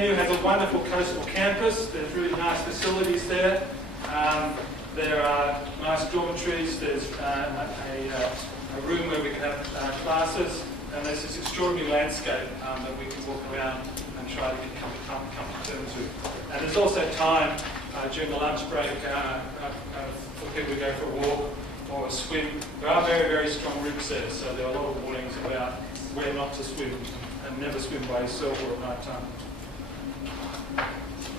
It has a wonderful coastal campus. There's really nice facilities there. There are nice dormitories. There's a room where we can have classes, and there's this extraordinary landscape that we can walk around and try to get come to terms with. And there's also time during the lunch break for people to go for a walk or a swim. There are very, very strong ribs there, so there are a lot of warnings about where not to swim, and never swim by yourself or at night time.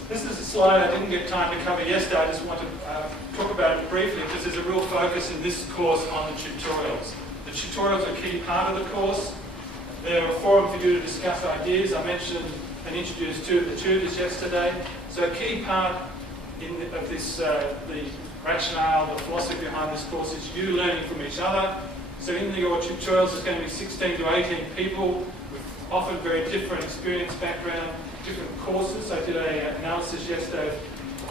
This is a slide I didn't get time to cover yesterday. I just want to talk about it briefly because there's a real focus in this course on the tutorials. The tutorials are a key part of the course. They're a forum for you to discuss ideas. I mentioned and introduced two of the tutors yesterday. So a key part of this, the rationale, the philosophy behind this course is you learning from each other. So in your tutorials there's going to be 16 to 18 people with often very different experience background, different courses. I did an analysis yesterday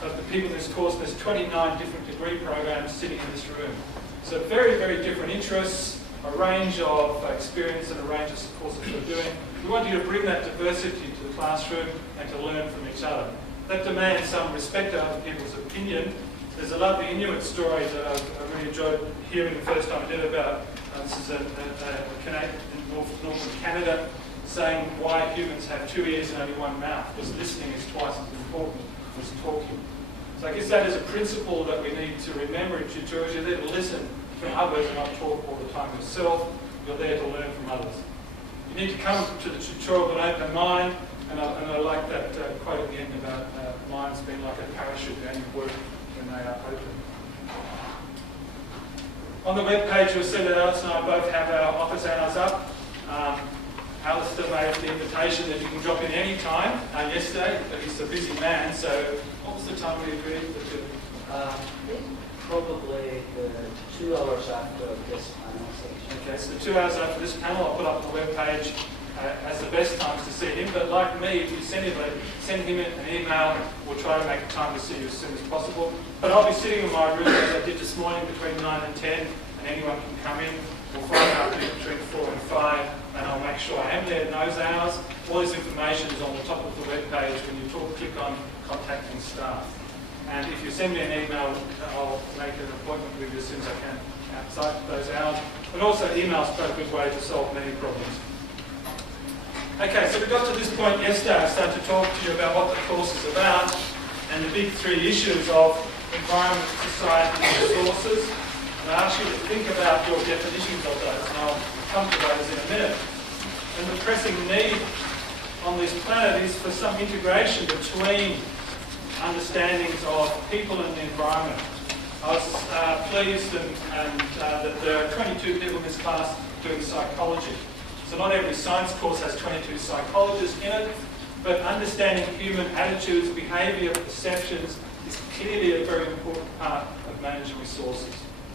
of the people in this course. There's 29 different degree programs sitting in this room. So very, very different interests, a range of experience and a range of courses we're doing. We want you to bring that diversity to the classroom and to learn from each other. That demands some respect of other people's opinion. There's a lovely Inuit story that I really enjoyed hearing the first time I did about, this is a Canadian in northern Canada, saying why humans have 2 ears and only 1 mouth, because listening is twice as important as talking. So I guess that is a principle that we need to remember in tutorials. You're there to listen from others and not talk all the time yourself. You're there to learn from others. You need to come to the tutorial with an open mind, and I like that quote at the end about minds being like a parachute, they only work when they are open. On the web page, you'll see that Alice and I both have our office hours up. Alistair made the invitation that you can drop in any time yesterday, but he's a busy man, so what was the time we agreed to do? Probably 2 hours after this panel section. Okay, so 2 hours after this panel, I'll put up on the web page as the best times to see him, but like me, if you send him an email, we'll try to make a time to see you as soon as possible. But I'll be sitting in my room as I did this morning between 9 and 10, and anyone can come in. We'll Friday afternoon between 4 and 5, and I'll make sure I am there in those hours. All this information is on the top of the web page. When you click on contacting staff. And if you send me an email, I'll make an appointment with you as soon as I can outside those hours. And also email's quite a good way to solve many problems. Okay, so we got to this point yesterday. I started to talk to you about what the course is about and the big 3 issues of environment, society, and resources. And I ask you to think about your definitions of those, and I'll come to those in a minute. And the pressing need on this planet is for some integration between understandings of people and the environment. I was pleased that there are 22 people in this class doing psychology. So not every science course has 22 psychologists in it, but understanding human attitudes, behaviour, perceptions is clearly a very important part of managing resources.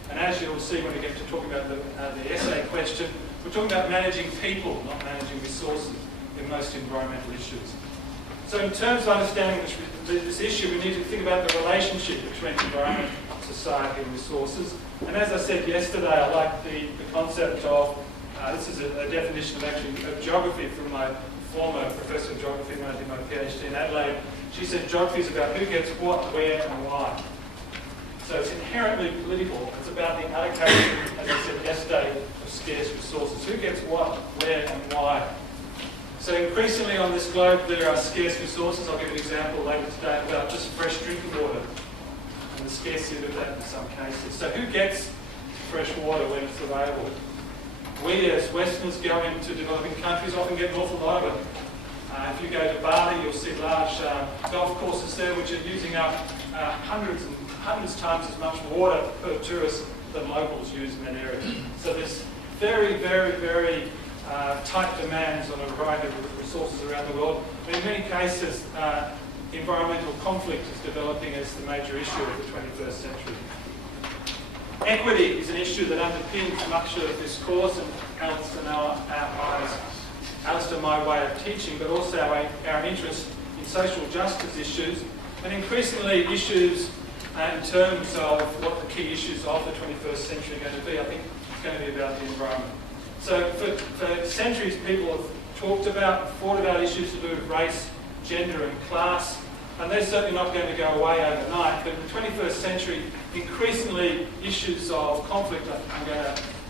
And as you'll see when we get to talk about the essay question, we're talking about managing people, not managing resources in most environmental issues. So in terms of understanding this issue, we need to think about the relationship between environment, society and resources. And as I said yesterday, I like the concept of, this is a definition of geography from my former professor of geography when I did my PhD in Adelaide. She said geography is about who gets what, where and why. So it's inherently political. It's about the allocation, as I said yesterday, of scarce resources. Who gets what, where, and why? So increasingly on this globe, there are scarce resources. I'll give an example later today about just fresh drinking water and the scarcity of that in some cases. So who gets fresh water when it's available? We as Westerners go into developing countries often get an awful lot of it. If you go to Bali, you'll see large golf courses there which are using up hundreds times as much water per tourist than locals use in that area. So there's very, very, very tight demands on a variety of resources around the world. But in many cases, environmental conflict is developing as the major issue of the 21st century. Equity is an issue that underpins much of this course, and Alistair and my way of teaching, but also our interest in social justice issues, and increasingly issues in terms of what the key issues of the 21st century are going to be. I think it's going to be about the environment. So for centuries, people have talked about, thought about issues to do with race, gender and class. And they're certainly not going to go away overnight, but in the 21st century, increasingly issues of conflict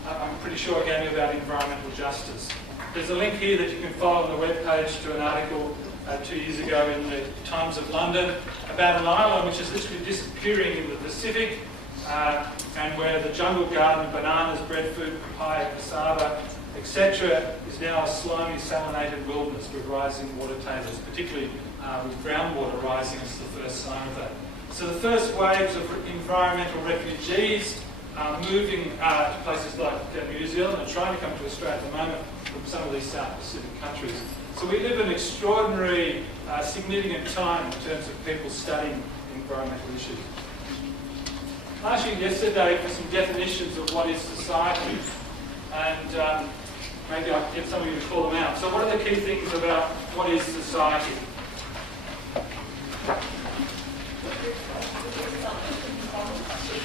I'm pretty sure are going to be about environmental justice. There's a link here that you can follow on the webpage to an article 2 years ago in the Times of London about an island which is literally disappearing in the Pacific, and where the jungle garden, bananas, breadfruit, papaya, cassava, etc. is now a slimy, salinated wilderness with rising water tables, particularly with groundwater rising as the first sign of that. So the first waves of environmental refugees are moving to places like New Zealand and trying to come to Australia at the moment from some of these South Pacific countries. So we live in an extraordinary, significant time in terms of people studying environmental issues. I asked you yesterday for some definitions of what is society, and maybe I can get some of you to call them out. So what are the key things about what is society?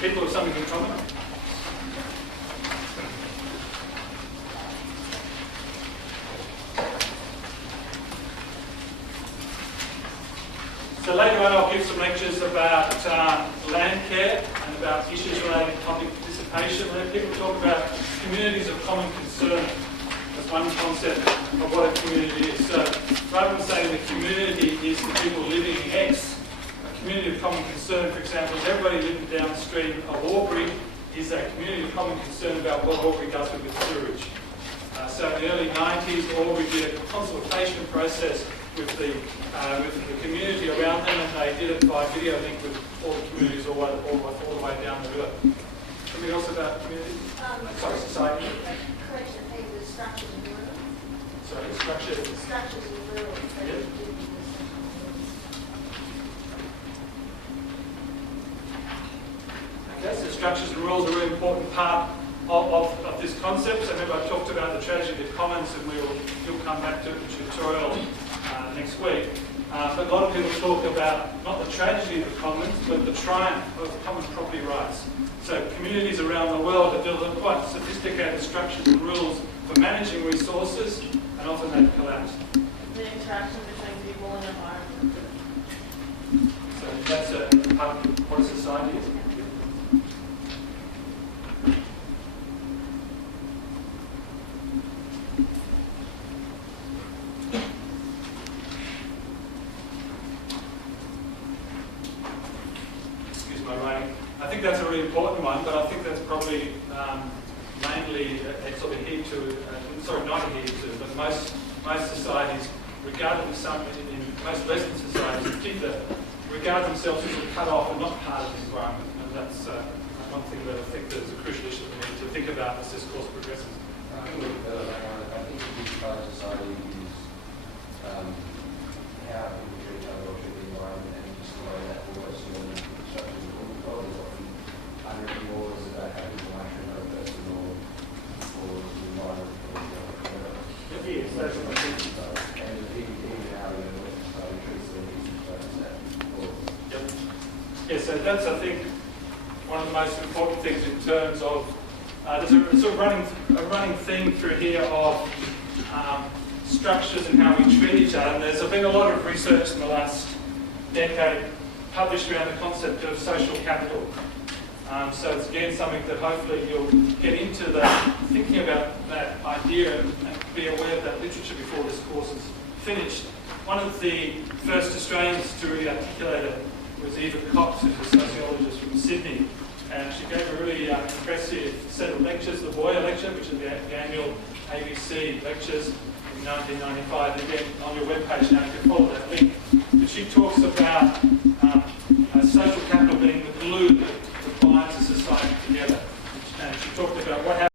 People have something in common. So later on I'll give some lectures about land care and about issues related to public participation. Let people talk about communities of common concern as one concept of what a community is. So rather than saying the community is the people living in X, a community of common concern, for example, is everybody living downstream of Albury is a community of common concern about what Albury does with its sewage. So in the early 90s, Albury did a consultation process with the community around them, and they did it by video link with all the communities all the way down the river. Something else about community? Sorry, society? Correction, the structures of the rural. Sorry, structure. Structures of the rural. Yep. Okay, so structures and rules are a really important part of this concept. So remember I talked about the tragedy of commons, and you'll come back to the tutorial next week. But a lot of people talk about not the tragedy of the commons, but the triumph of common property rights. So communities around the world have built quite sophisticated structures and rules for managing resources, and often they collapse. The interaction between people and environment. So that's a part of what a society is. I think that's a really important one, but I think that's probably mainly sort of adhered to, not adhered to, but most societies regard themselves, in most Western societies in particular, regard themselves as cut off and not part of the environment. And that's one thing that I think that is a crucial issue that we need to think about as this course progresses. I think a big part of society is how people treat each other or treat the environment, and just the way that works and structures of the world is often unwritten laws about how people might treat another person or the environment or whatever. Yes, that's what I think. And even how the Western society treats the laws. Yep. Yeah, so that's, I think, one of the most important things in terms of there's a sort of running theme through here of structures and how we treat each other. And there's been a lot of research in the last decade published around the concept of social capital. So it's again something that hopefully you'll get into thinking about that idea and be aware of that literature before this course is finished. One of the first Australians to really articulate it was Eva Cox, who's a sociologist from Sydney. And she gave a really impressive set of lectures, the Boyer Lecture, which is the annual ABC lectures in 1995. Again, on your webpage now, you can follow that link. But she talks about